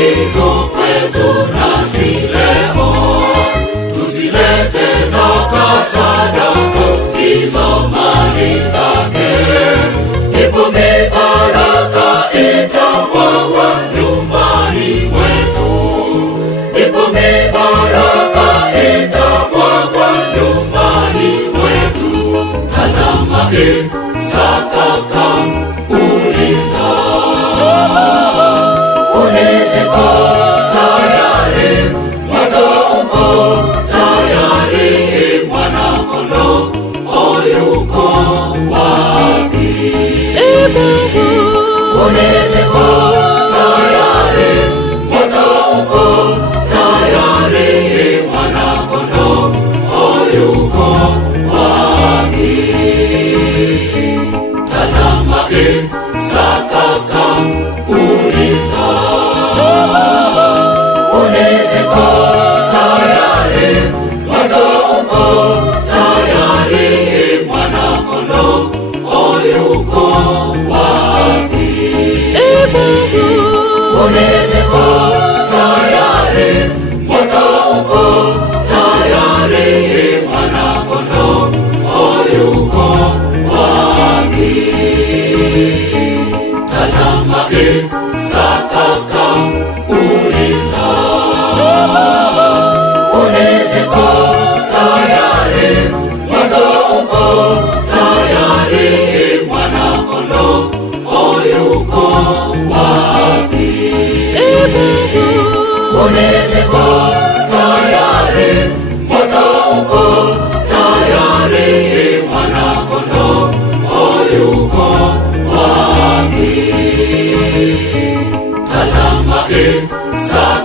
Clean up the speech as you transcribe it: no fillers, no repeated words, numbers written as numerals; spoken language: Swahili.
agizo kwetu nasi leo, tuzilete zaka sadaka hizo mali zake, ndipo mibaraka itamwagwa nyumbani mwetu, ndipo mibaraka itamwagwa nyumbani mwetu. Tazama Isaka kauliza, uniziko tayari, moto uko tayari, mwana-kondoo yuko wapi? Uniziko tayari, moto uko tayari, mwana-kondoo yuko wapi? Tazama Isaka kauliza, uniziko tayari, moto uko tayari, mwana-kondoo yuko wapi? Uniziko tayari, moto uko tayari, mwana-kondoo yuko wapi? Tazama Isaka kauliza, uniziko tayari, moto uko tayari, mwana-kondoo yuko wapi? Uniziko tayari, moto uko tayari, mwana-kondoo yuko wapi? Tazama Isaka